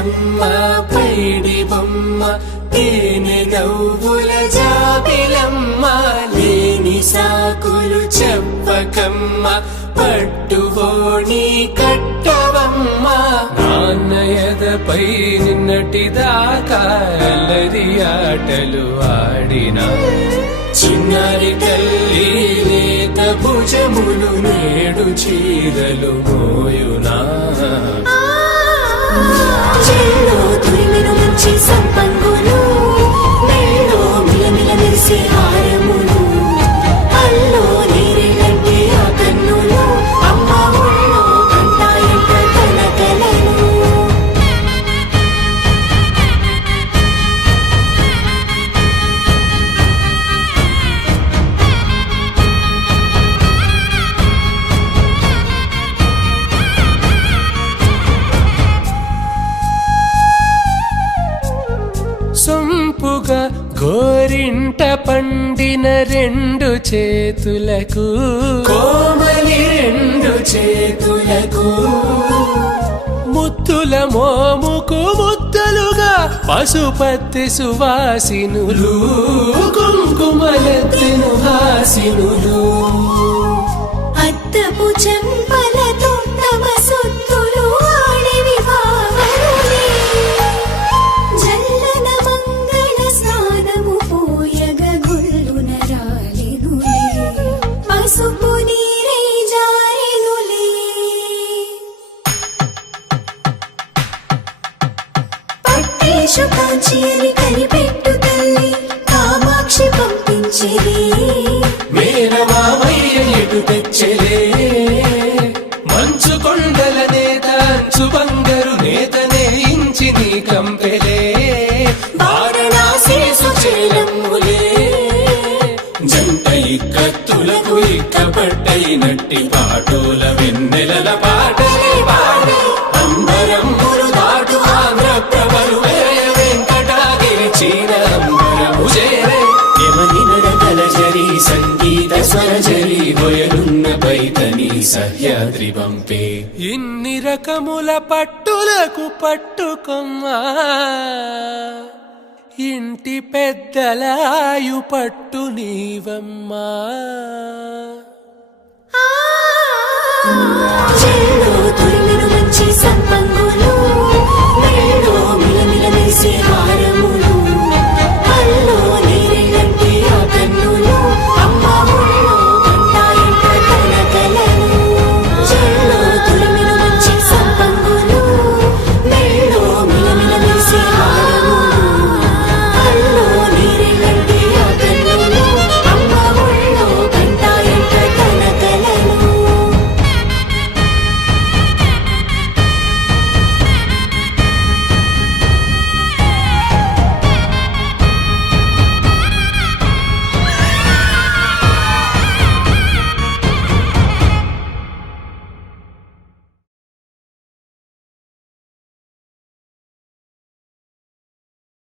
బుగ్గలమ్మ పైడి బొమ్మ తేనె నవ్వుల జాబిలమ్మ లేని సాకులు చెప్పకమ్మ పట్టువోణి కట్టవమ్మ నాన్నయదపై నిన్నటిదాకా అల్లరి ఆటలు ఆడినా చిన్నారి తల్లి లేత భుజములు నేడు చీరలు మోయునా చెల్లో తురిమిను మంచి సంపంగులు మెళ్ళో మిలమిల మెరిసే హారములు అల్లో నీరెళ్ళంటే ఆ కన్నులు అమ్మ ఒళ్ళో కంటాయంట కలకలను సొంపుగా గోరింట పండిన రెండు చేతులకు కోమలి రెండు చేతులకు ముద్దుల మోముకు ముద్దలుగా పశుపతి సువాసినులు కుంకుమలెత్తిను హాసినులు అద్దపు చెంపలతో తమ సొత్తులు ఆడివి భావనులే జల్లన మంగళ స్నానము పోయగ గుళ్ళున రాలినులే పసుపు నీరై జారెనులే పట్టేషు కాంచి అని కనిపెట్టు తల్లి కామాక్షి పంపించిరి మేనమామయ్య ఎటు తెచ్చలే మంచు కొండల నేత అంచు బంగారు నేత నేయించి నీ కంపెలే వారణాసి సుచేలమ్ములే జంట ఇక్కత్తులకు ఇక్కపట్టయినట్టి పాటోల వెన్నెలల పాటలే పాడే అంబరమ్ములు దాటు ఆంధ్ర ప్రభలు వెంకటాగిరి చీర అంబరము చేరే యమనినడకలజరి సంగీత స్వరజరి వయలున్న పైతని సహ్యాద్రి పంపే ఇన్ని రకముల పట్టులకు పట్టుకొమ్మా ఇంటి పెద్దలాయు పట్టు నీవమ్మా చెల్లో తురిమిను మంచి సంపంగులు మెళ్ళో మిలమిల మెరిసే హారములు